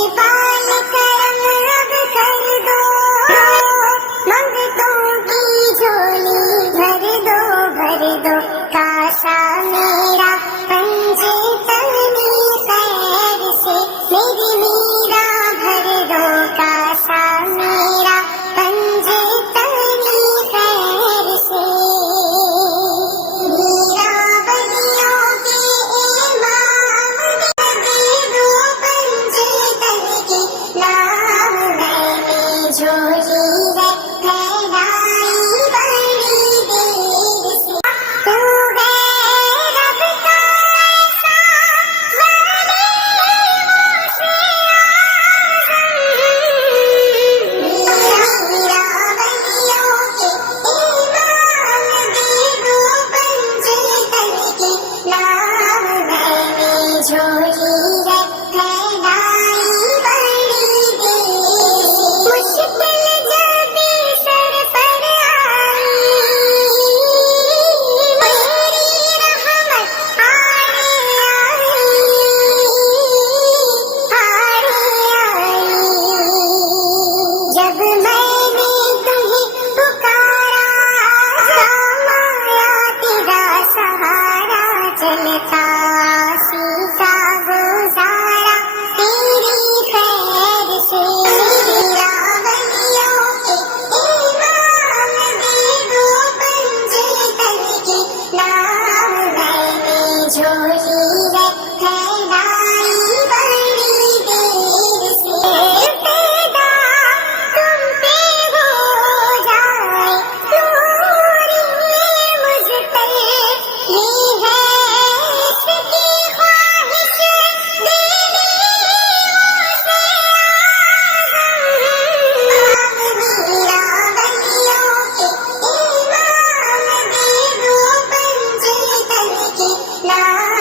मेजबान करम अब कर दो, मंगतों की झोली भर दो, काशा मेरा पंजतनी खैर से, मेरी मीरा भर दो, काशा मेरा पंजतनी खैर से। मीरा बलियों के इमाम दे दो पंजतन के नाम, मैंने झोली है फैलाई बड़ी देर से। तू है रब का ऐसा वली मुझसे आज़म, मीरा बलियों के इमाम दे दो पंजतन के नाम, मैंने झोली है फैलाई बड़ी देर से। मुश्किल जब भी सर पर आई, मेरी रहमत हारे आई। जब मैंने तुम्हें पुकारा, काम आया तेरा सहारा, चलता सीधा गुजारा तेरी खैर से। मीरा बलियों के इमाम दे दो पंजतन के नाम, मैंने झोली है फैलाई बड़ी देर से। पैदा तुम पे हो जाए नूरी मुझ पर, ये है इसकी ख्वाहिश देने मुझे आज़म। मीरा बलियों के इमाम दे दो पंजतन के नाम,